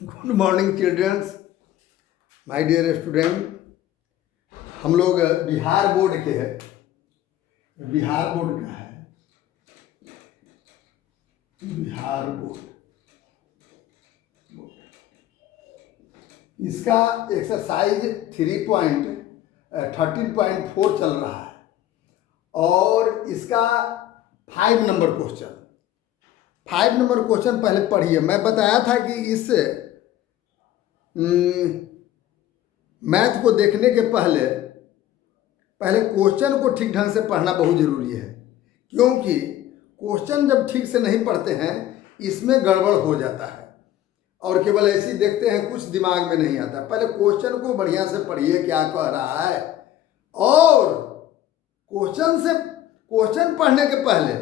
Good morning childrens, my dear student. हम लोग Bihar board के हैं। बिहार बोर्ड का है, बिहार बोर्ड। इसका एक्सरसाइज 13.4 चल रहा है और इसका 5 नंबर क्वेश्चन। 5 नंबर क्वेश्चन पहले पढ़िए। मैं बताया था कि इस मैथ को देखने के पहले क्वेश्चन को ठीक ढंग से पढ़ना बहुत ज़रूरी है, क्योंकि क्वेश्चन जब ठीक से नहीं पढ़ते हैं इसमें गड़बड़ हो जाता है और केवल ऐसे ही देखते हैं, कुछ दिमाग में नहीं आता। पहले क्वेश्चन को बढ़िया से पढ़िए क्या कह रहा है, और क्वेश्चन पढ़ने के पहले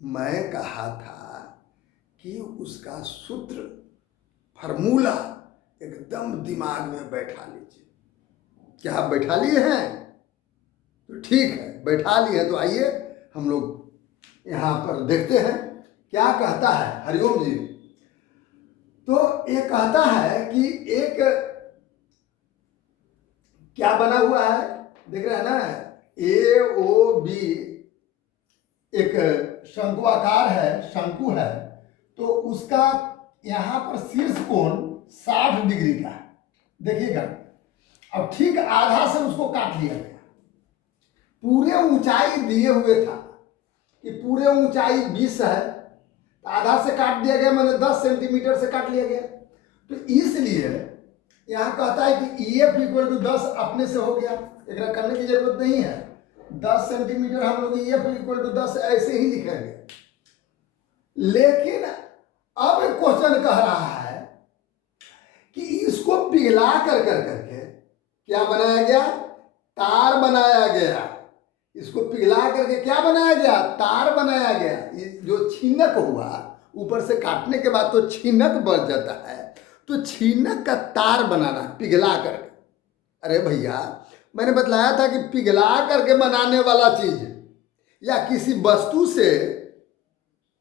मैं कहा था कि उसका सूत्र फार्मूला एकदम दिमाग में बैठा लीजिए। क्या आप बैठा लिए हैं? तो ठीक है, बैठा लिए तो आइए हम लोग यहाँ पर देखते हैं क्या कहता है हरिओम जी। तो ये कहता है कि एक क्या बना हुआ है, देख रहे हैं ना, AOB एक शंकुआकार है, शंकु है। तो उसका यहाँ पर शीर्ष कोण 60 डिग्री का है, देखिएगा। अब ठीक आधा से उसको काट लिया गया। पूरे ऊंचाई दिए हुए था कि पूरे ऊंचाई 20 है, तो आधा से काट दिया गया, मैंने 10 सेंटीमीटर से काट लिया गया। तो इसलिए यहाँ कहता है कि EF = 10 अपने से हो गया, एक करने की जरूरत नहीं है। 10 सेंटीमीटर हम लोग EF = 10 ऐसे ही लिखेंगे। लेकिन अब क्वेश्चन कह रहा है कि इसको पिघला करके क्या बनाया गया, तार बनाया गया। इसको पिघला करके क्या बनाया गया, तार बनाया गया। जो छीनक हुआ ऊपर से काटने के बाद तो छीनक बढ़ जाता है, तो छीनक का तार बनाना पिघला करके। अरे भैया, मैंने बतलाया था कि पिघला करके बनाने वाला चीज या किसी वस्तु से,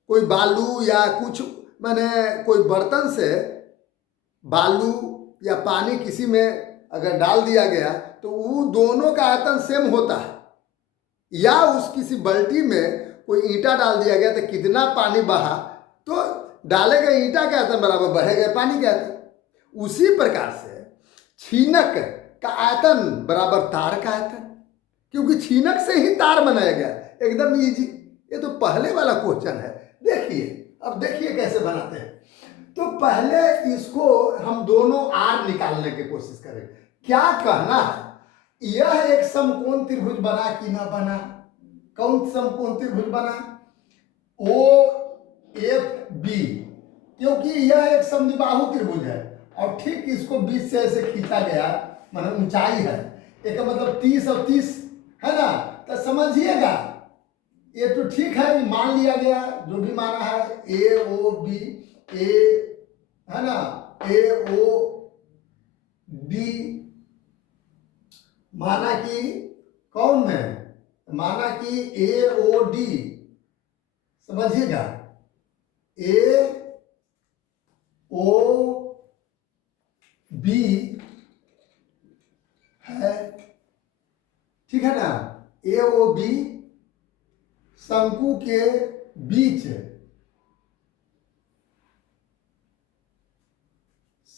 कोई बालू या कुछ, मैंने कोई बर्तन से बालू या पानी किसी में अगर डाल दिया गया तो वो दोनों का आयतन सेम होता है। या उस किसी बाल्टी में कोई ईंटा डाल दिया गया तो कितना पानी बहा, तो डाले गए ईंटा का आयतन बराबर बढ़ेगा पानी का आयतन। उसी प्रकार से छीनक का आयतन बराबर तार का आयतन, क्योंकि छीनक से ही तार बनाया गया। एकदम इजी। ये तो पहले वाला क्वेश्चन है। देखिए, अब देखिए कैसे बनाते हैं। तो पहले इसको हम दोनों आर निकालने की कोशिश करें। क्या कहना है, यह एक समकोण त्रिभुज बना कि ना बना? कौन समकोण त्रिभुज बना? OFB, क्योंकि यह एक समद्विबाहु त्रिभुज है और ठीक इसको बीच से ऐसे खींचा गया, मतलब ऊंचाई है, एक मतलब 30 और 30 है ना। तो समझिएगा, ये तो ठीक है, मान लिया गया जो भी माना है। AOB है ना, AOD माना कि कौन में, माना कि AOD, समझिएगा, AOB है, ठीक है ना। AOB शंकु के बीच,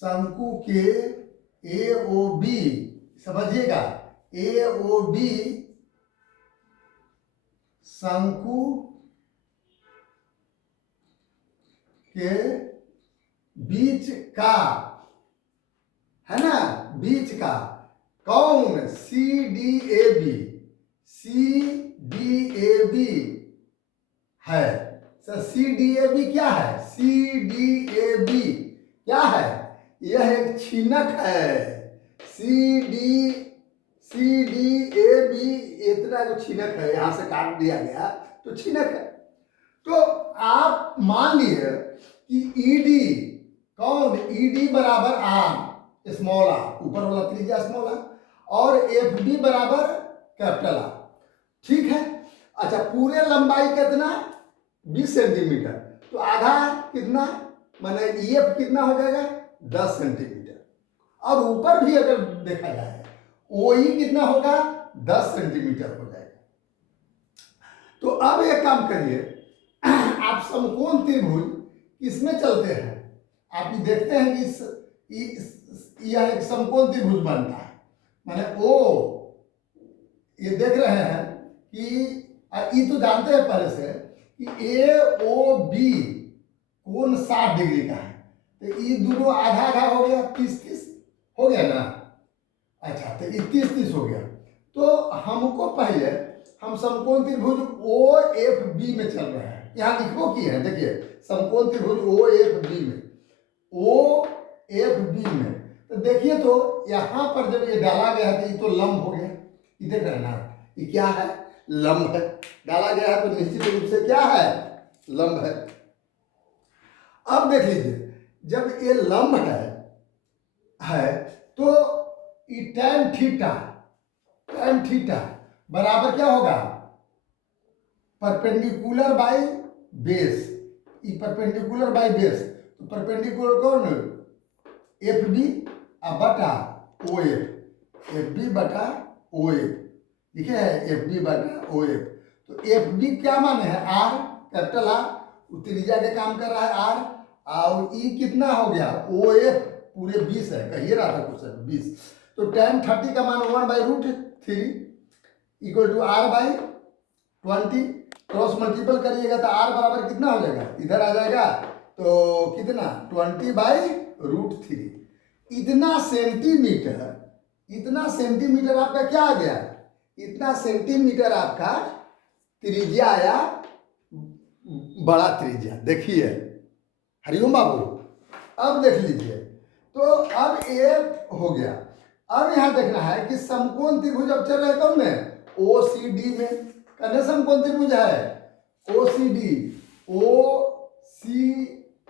शंकु के AOB, समझिएगा, AOB शंकु के बीच का है ना, बीच का कौन, CDAB, CDAB है। सर CDAB क्या है? CDAB क्या है? यह एक छीनक है। CDAB इतना जो छीनक है, यहां से काट दिया गया तो छीनक है। तो आप मान लिए कि ED कौन, ED बराबर R, स्मॉल r, ऊपर वाला त्रिज्या स्मॉल r, और FB बराबर कैपिटल R, ठीक है। अच्छा, पूरे लंबाई कितना, 20 सेंटीमीटर, तो आधा कितना, माने EF कितना हो जाएगा, 10 सेंटीमीटर। और ऊपर भी अगर देखा जाए OE कितना होगा, 10 सेंटीमीटर हो जाएगा। तो अब एक काम करिए, आप समकोण त्रिभुज इसमें चलते हैं, आप ये देखते हैं कि यह एक समकोण त्रिभुज बनता है, माने ओ, ये देख रहे हैं कि ये तो जानते हैं पहले से कि AOB कोण 60 डिग्री का है, तो ये दोनों आधा आधा हो गया, 30-30 हो गया ना। अच्छा, तो ये 30-30 हो गया। तो हमको पहले हम समकोण त्रिभुज OFB में चल रहे हैं, यहाँ लिखो की है, देखिए समकोण त्रिभुज OFB में, OFB में। तो देखिए तो यहाँ पर जब ये डाला गया है तो ये तो लंब हो गया, ये देख रहे हैं ना, ये क्या है, लंब है, डाला गया है तो निश्चित रूप से क्या है, लंब है। अब देख लीजिए, जब ये लंब है तो ये tan थीटा बराबर क्या होगा, परपेंडिकुलर बाय बेस, ये परपेंडिकुलर बाय बेस, तो परपेंडिकुलर कौन, FB बटा OF, FB बटा OF, ठीक है, FB बटा OF। तो FB क्या माने है, R, कैपिटल R, त्रिज्या के काम कर रहा है R, और E कितना हो गया, OF पूरे 20 है, कहिए रहा था कुछ 20। तो tan 30 का मान 1/√3 equal to R/20, cross multiple करिएगा तो R बराबर कितना हो जाएगा, इधर आ जाएगा, तो कितना 20/√3। इतना सेंटीमीटर आपका क्या आ गया, इतना सेंटीमीटर आपका त्रिज्या आया, बड़ा त्रिज्या। देखिए हरिओम बाबू, अब देख लीजिए, तो अब ये हो गया। अब यहाँ देखना है कि समकोण त्रिभुज अब चल रहा है कौन में, OCD में, कौन समकोण त्रिभुज है, OCD,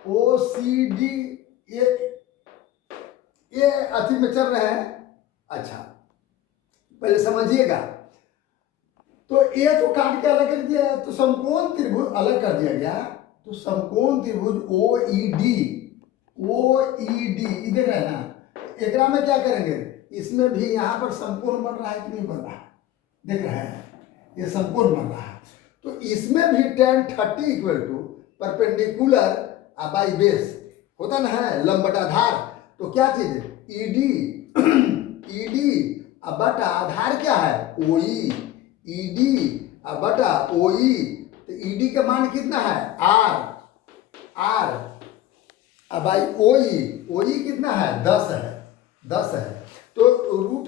OCD, ये अति में चल रहे हैं। अच्छा, पहले समझिएगा, तो ये तो काट के अलग कर दिया, तो समकोण त्रिभुज अलग कर दिया गया, तो समकोण त्रिभुज OED इधर है ना, एक में क्या करेंगे, इसमें भी यहाँ पर समकोण बन रहा है कि नहीं बन रहा है, देख रहे हैं, ये समकोण बन रहा है। तो इसमें भी tan 30 equal to perpendicular by base होता ना है, लंब बटा आधार। तो क्या चीज है, ED बटा आधार क्या है, OE, ED बटा OE। तो ED का मान कितना है, R बाई OE कितना है, 10 है। तो रूट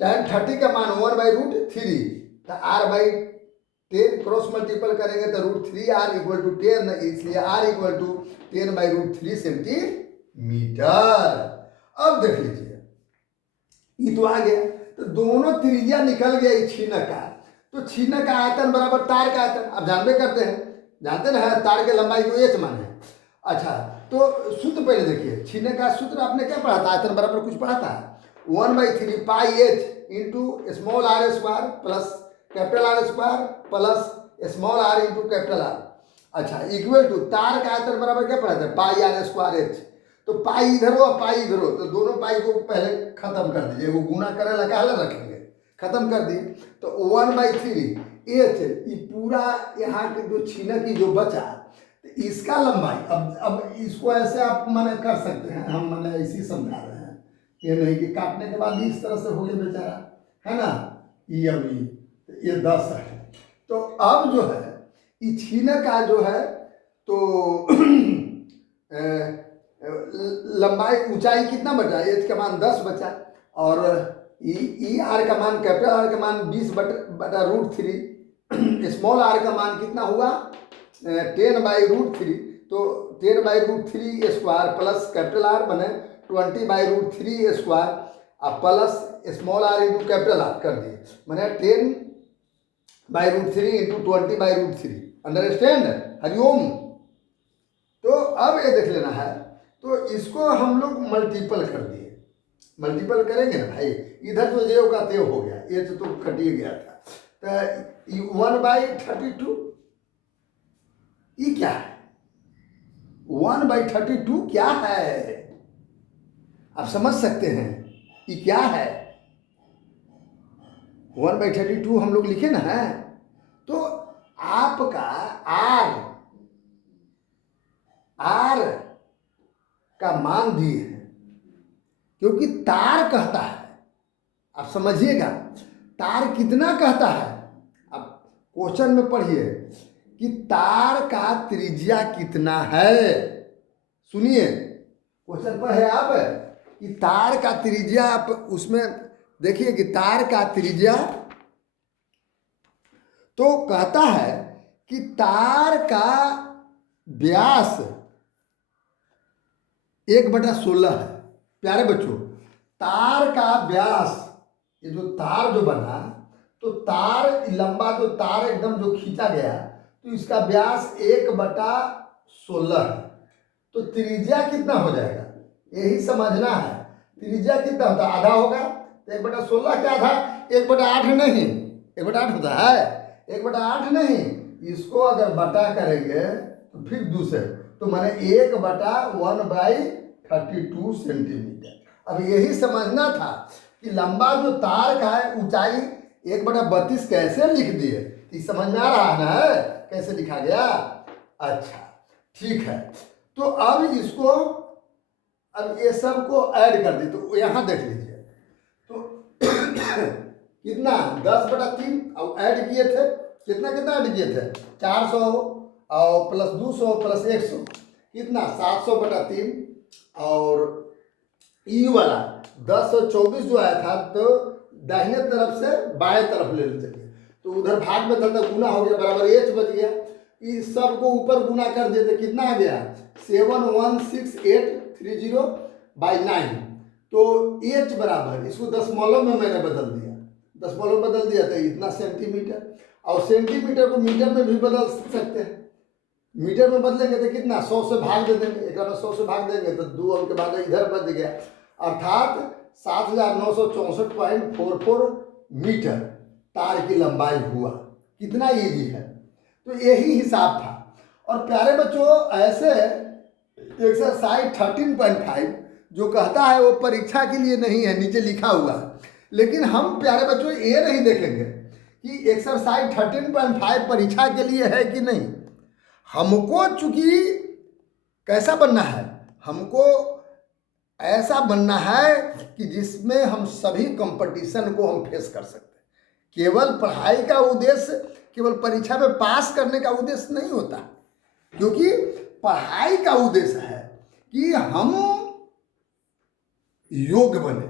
tan 30 का मान 1/√3, तो R/10 क्रॉस मल्टीपल करेंगे तो √3R इक्वल टू 10, इसलिए R इक्वल टू 10/√3 सेंटीमीटर। अब देख लीजिए, ये तो आ गया, तो दोनों त्रिज्या निकल गया, ये छीनक का, तो छीनक का आयतन बराबर तार का आयतन, अब जानते ना है, तार के लंबाई को H माने। अच्छा, तो सूत्र पहले देखिए, छीनक का सूत्र आपने क्या पढ़ा था, आयतन बराबर कुछ पढ़ा था, 1/3 πh into small r square plus capital R square plus small r into capital R। अच्छा, इक्वल टू तार का आयतन बराबर क्या पढ़ा था, πr²h। तो पाई इधर हो पाई इधर हो, तो दोनों पाई को पहले खत्म कर दीजिए, वो गुना करे लगा रखेंगे, खत्म कर दिए, तो 1/3 H, ये पूरा यहाँ के जो छीनक की जो बचा, तो इसका लंबाई, अब इसको ऐसे आप माने कर सकते हैं, हम माने इसी समझा रहे हैं, ये नहीं कि काटने के बाद इस तरह से हो गया बेचारा, है ना, ये अभी ये 10 है। तो अब जो है ये छीनक का जो है, तो लंबाई ऊंचाई कितना बचा, एच का मान 10 बचा, और ई आर का मान, कैपिटल आर का मान 20/√3, स्मॉल आर का मान कितना हुआ 10/√3, तो 10/√3 स्क्वायर प्लस कैपिटल आर बने 20/√3 square plus small R into capital R कर दिए, मैंने 10/√3 इंटू 20/√3, अंडरस्टैंड, हरिओम। तो अब ये देख लेना है, तो इसको हम लोग मल्टीपल कर दिए, मल्टीपल करेंगे ना भाई, इधर तो जेव का तेव हो गया, ये तो कटिए गया था, तो 1/32 ये क्या है, 1/32 क्या है? आप समझ सकते हैं ये क्या है। 1/32 हम लोग लिखे ना है, तो आपका आर का मान दिए हैं, क्योंकि तार कहता है, आप समझिएगा, तार कितना कहता है। आप क्वेश्चन में पढ़िए कि तार का त्रिज्या कितना है। सुनिए, क्वेश्चन पर है आप कि तार का त्रिज्या, आप उसमें देखिए कि तार का त्रिज्या तो कहता है कि तार का व्यास 1/16 है। प्यारे बच्चों, तार का व्यास, ये जो तार जो बना, तो तार लंबा, जो तार एकदम जो खींचा गया, तो इसका व्यास 1/16 है। तो त्रिज्या कितना हो जाएगा, यही समझना है। त्रिज्या कितना होता है? आधा होगा। तो 1/16 क्या था? 1/8 नहीं, 1/8 होता है, 1/8 नहीं। इसको अगर बटा करेंगे तो फिर दूसरे, तो मैंने 1/1/32 सेंटीमीटर। अब यही समझना था कि लंबा जो तार का है, ऊंचाई 1/32 कैसे लिख दिए। ये समझ में आ रहा ना कैसे लिखा गया? अच्छा, ठीक है। तो अब इसको, अब ये सब को ऐड कर दी, तो यहाँ देख लीजिए, तो कितना 10/3 और ऐड किए थे, कितना ऐड किए थे? 400 और प्लस 200 प्लस 100, कितना 700/3। और ई वाला 1024 जो आया था, तो दाहिने तरफ से बाएं तरफ ले चलिए, तो उधर भाग में था तो गुना हो गया, बराबर एच बच गया। इस सब को ऊपर गुना कर दिए तो कितना आ गया? 716,830/9। तो एच बराबर, इसको दशमलव में मैंने बदल दिया, दशमलव बदल दिया तो इतना सेंटीमीटर। और सेंटीमीटर को मीटर में भी बदल सकते हैं। मीटर में बदलेंगे तो कितना? 100 से भाग दे देंगे, एक में 100 से भाग देंगे तो 2 अंक के बाद इधर बच गया, अर्थात 7964.44 मीटर तार की लंबाई हुआ। कितना इजी है। तो यही हिसाब था। और प्यारे बच्चों, ऐसे एक्सरसाइज 13.5 जो कहता है वो परीक्षा के लिए नहीं है, नीचे लिखा हुआ है। लेकिन हम प्यारे बच्चों ये नहीं देखेंगे कि एक्सरसाइज 13.5 परीक्षा के लिए है कि नहीं। हमको चूंकि कैसा बनना है, हमको ऐसा बनना है कि जिसमें हम सभी कंपटीशन को हम फेस कर सकते हैं। केवल पढ़ाई का उद्देश्य, केवल परीक्षा में पास करने का उद्देश्य नहीं होता, क्योंकि पढ़ाई का उद्देश्य है कि हम योग्य बने।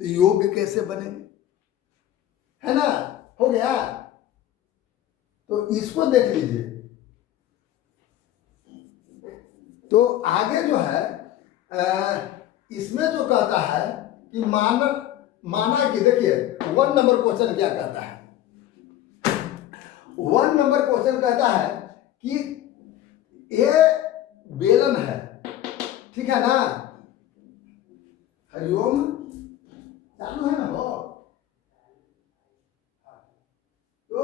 तो योग्य कैसे बनेंगे, है ना? हो गया। तो इसको देख लीजिए। तो आगे जो है इसमें जो कहता है कि माना कि देखिए 1 नंबर क्वेश्चन क्या कहता है। 1 नंबर क्वेश्चन कहता है कि ये बेलन है, ठीक है ना? हरिओम चालू है ना वो? तो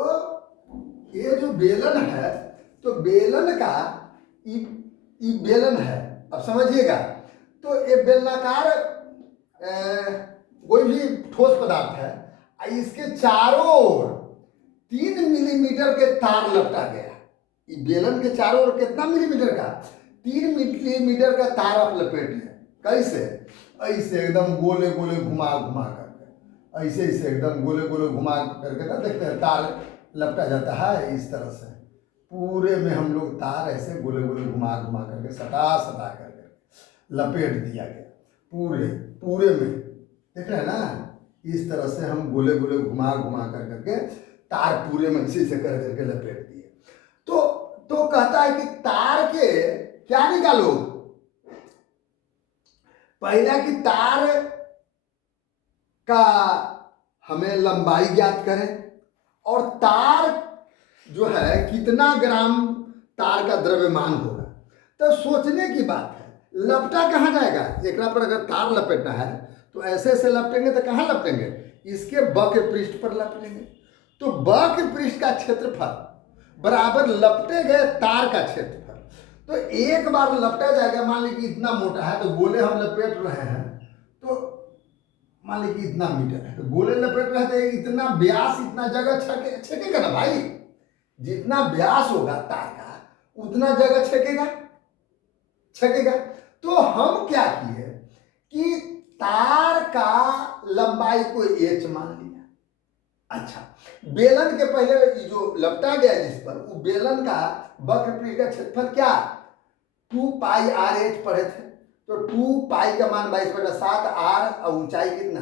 ये जो बेलन है, तो बेलन का ये बेलन है, अब समझिएगा। तो ये बेलनाकार कोई भी ठोस पदार्थ है, इसके चारों ओर 3 मिलीमीटर के तार लपटा गया। ये बेलन के चारों ओर कितना मिलीमीटर का? 3 मिलीमीटर का तार आप लपेट लें। कैसे? ऐसे एकदम गोले गोले घुमा घुमा करके, ऐसे एकदम गोले गोले घुमा करके ना, देखते हैं तार लपटा जाता है इस तरह से। पूरे में हम लोग तार ऐसे गोले गोले घुमा घुमा करके सटा करके लपेट दिया गया। पूरे में देख रहे हैं ना, इस तरह से हम गोले गोले घुमा घुमा करके तार पूरे में इसी से करके लपेट दिए। तो कहता है कि तार के क्या निकालो? पहला कि तार का हमें लंबाई ज्ञात करें, और तार जो है कितना ग्राम तार का द्रव्यमान होगा। तो सोचने की बात है, लपटा कहाँ जाएगा? एक पर अगर तार लपेटना है तो ऐसे लपटेंगे तो कहाँ लपटेंगे? इसके बक पृष्ठ पर लपटेंगे। तो बक पृष्ठ का क्षेत्रफल बराबर लपटे गए तार का क्षेत्रफल। तो एक बार लपटा जाएगा, मान लीजिए कि इतना मोटा है तो गोले हम लपेट रहे हैं, तो मान लीजिए कि इतना मीटर है तो गोले लपेट रहे थे, इतना व्यास इतना जगह छेकेगा ना भाई, जितना व्यास होगा तार का उतना जगह छकेगा। तो हम क्या किए कि तार का लंबाई को एच मान लिया। अच्छा, बेलन के पहले जो लपटा गया जिस पर, वो बेलन का वक्र पृष्ठ का क्षेत्रफल क्या 2 पाई आर एच पढ़े थे, तो 2 पाई का मान 22/7 आर, और ऊंचाई कितना,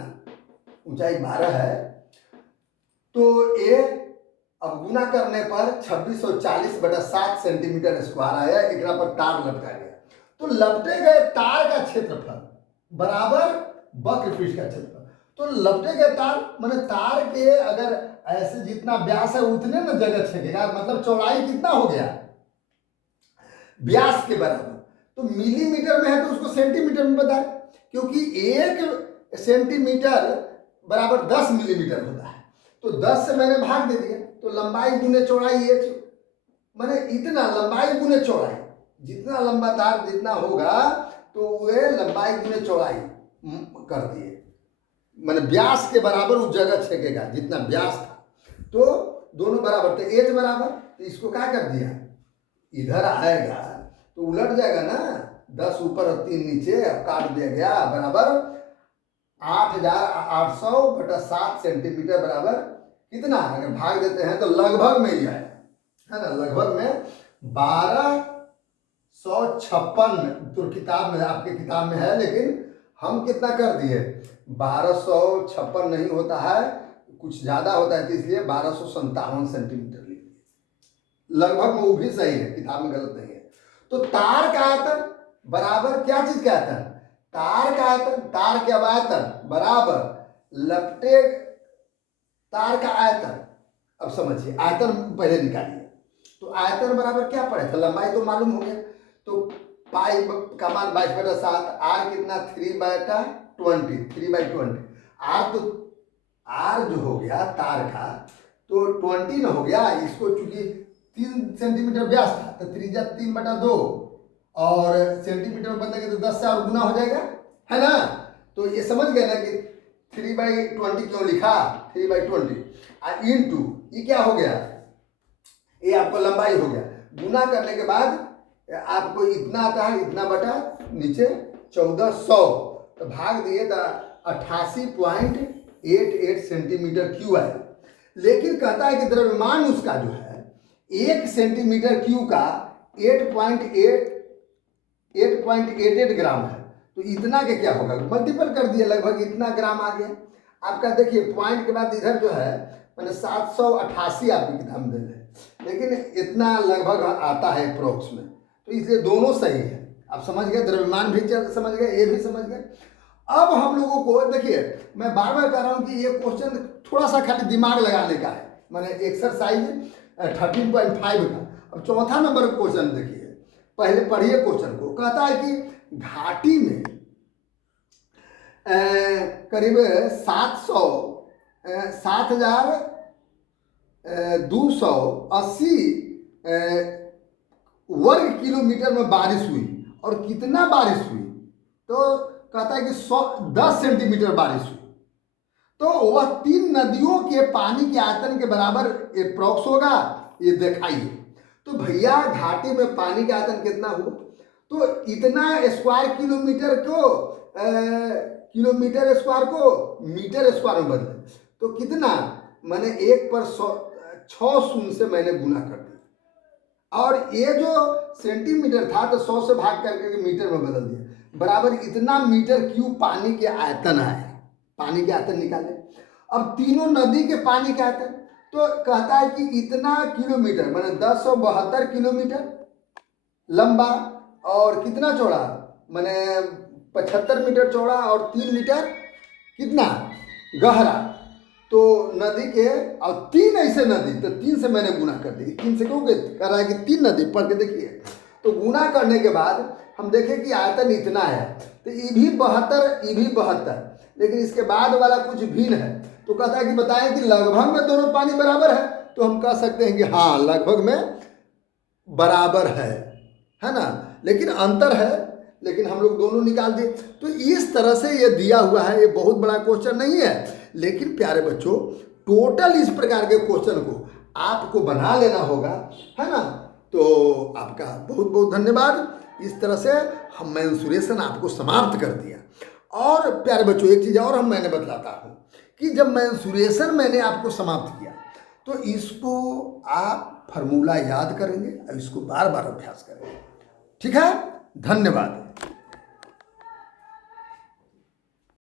ऊंचाई 12 है, तो ये अब गुना करने पर 2640/7 सेंटीमीटर स्क्वायर आया। एक पर तार लपटा गया, तो लपटे गए तार का क्षेत्रफल बराबर वक्र पृष्ठ का क्षेत्रफल। तो लपटे गए तार माने तार के अगर ऐसे जितना व्यास है उतने ना जगह छेकेगा, मतलब चौड़ाई कितना हो गया व्यास के बराबर। तो मिलीमीटर में है तो उसको सेंटीमीटर में बताए, क्योंकि 1 सेंटीमीटर बराबर 10 मिलीमीटर होता है, तो 10 से मैंने भाग दे दिया, तो लंबाई गुने चौड़ाई एच, माने इतना लंबाई गुने चौड़ाई, जितना लंबा तार जितना होगा तो वे लंबाई गुने चौड़ाई कर दिए, माने व्यास के बराबर उस जगह छेकेगा जितना व्यास था। तो दोनों बराबर थे, एच बराबर, तो इसको क्या कर दिया, इधर आएगा तो उलट जाएगा ना, 10 ऊपर और 3 नीचे, काट दिया गया, बराबर 8800/7 सेंटीमीटर बराबर कितना, अगर भाग देते हैं तो लगभग में ही आएगा, है ना, लगभग में 1256, तो किताब में, आपके किताब में है, लेकिन हम कितना कर दिए 1256 नहीं होता है, कुछ ज़्यादा होता है, तो इसलिए 1257 सेंटीमीटर लिख दिए, लगभग में वो भी सही है, किताब में गलत नहीं है। तो तार का आयतन बराबर क्या चीज का आयतन, तार का आयतन, तार के आयतन बराबर लपटे तार का आयतन। अब समझिए, आयतन पहले निकालिए, तो आयतन बराबर क्या पड़े थे, लंबाई तो मालूम हो गया, तो पाई का मान 22/7, आर कितना 3/20, 3/20, आर तो आर जो हो गया तार का तो 20 न हो गया, इसको चूंकि 3 सेंटीमीटर व्यास था तो त्रिज्या 3/2, और सेंटीमीटर में बदलेंगे तो 10 से और गुना हो जाएगा, है ना। तो ये समझ गए ना कि 3/20 क्यों लिखा, 3/20 इंटू ये क्या हो गया, ये आपको लंबाई हो गया, गुना करने के बाद आपको इतना आता है, इतना बटा नीचे 1400, तो भाग दिए तो 88.88 सेंटीमीटर क्यू है। लेकिन कहता है कि द्रव्यमान उसका जो है 1 सेंटीमीटर क्यू का 8.88 ग्राम है, तो इतना के क्या होगा, मल्टीपल कर दिया, लगभग इतना ग्राम आ गया आपका। देखिए पॉइंट के बाद इधर जो है मैंने 788 आपकी किताब में दे रहे, लेकिन इतना लगभग आता है अप्रोक्स में, तो इसलिए दोनों सही है। आप समझ गए, द्रव्यमान भी समझ गए, ये भी समझ गए। अब हम लोगों को देखिए, मैं बार बार कह रहा हूँ कि ये क्वेश्चन थोड़ा सा खाली दिमाग लगाने का है, मैंने एक्सरसाइज 13.5 का। अब चौथा नंबर क्वेश्चन देखिए, पहले पढ़िए क्वेश्चन को। कहता है कि घाटी में करीब 7,280 वर्ग किलोमीटर में बारिश हुई, और कितना बारिश हुई, तो कहता है कि 10 सेंटीमीटर बारिश हुई, तो वह 3 नदियों के पानी के आयतन के बराबर अप्रॉक्स होगा, ये दिखाइए। तो भैया घाटी में पानी का आयतन कितना हुआ, तो इतना स्क्वायर किलोमीटर को किलोमीटर स्क्वायर को मीटर स्क्वायर में बदले, तो कितना, मैंने 1 पर 6 शून्य से मैंने गुना कर दिया, और ये जो सेंटीमीटर था तो 100 से भाग करके मीटर में बदल दिया, बराबर इतना मीटर क्यूब पानी के आयतन आया। पानी के आयतन निकाले। अब तीनों नदी के पानी के आयतन, तो कहता है कि इतना किलोमीटर मैंने 1072 किलोमीटर लंबा, और कितना चौड़ा, मैंने 75 मीटर चौड़ा, और 3 मीटर कितना गहरा, तो नदी के, और 3 ऐसे नदी, तो 3 से मैंने गुना कर दी, 3 से क्यों कर रहा है कि 3 नदी पढ़ के देखिए, तो गुना करने के बाद हम देखें कि आयतन इतना है, तो ये भी 72, लेकिन इसके बाद वाला कुछ भिन्न है, तो कहता है कि बताएं कि लगभग में दोनों पानी बराबर है, तो हम कह सकते हैं कि हाँ लगभग में बराबर है, है ना, लेकिन अंतर है, लेकिन हम लोग दोनों निकाल दिए। तो इस तरह से ये दिया हुआ है, ये बहुत बड़ा क्वेश्चन नहीं है, लेकिन प्यारे बच्चों टोटल इस प्रकार के क्वेश्चन को आपको बना लेना होगा, है ना। तो आपका बहुत बहुत धन्यवाद। इस तरह से हम मेंसुरेशन आपको समाप्त कर दिया। और प्यारे बच्चों एक चीज़ और मैंने बतलाता हूँ कि जब मेंसुरेशन मैंने आपको समाप्त किया तो इसको आप फार्मूला याद करेंगे और इसको बार बार अभ्यास करेंगे। ठीक है, धन्यवाद।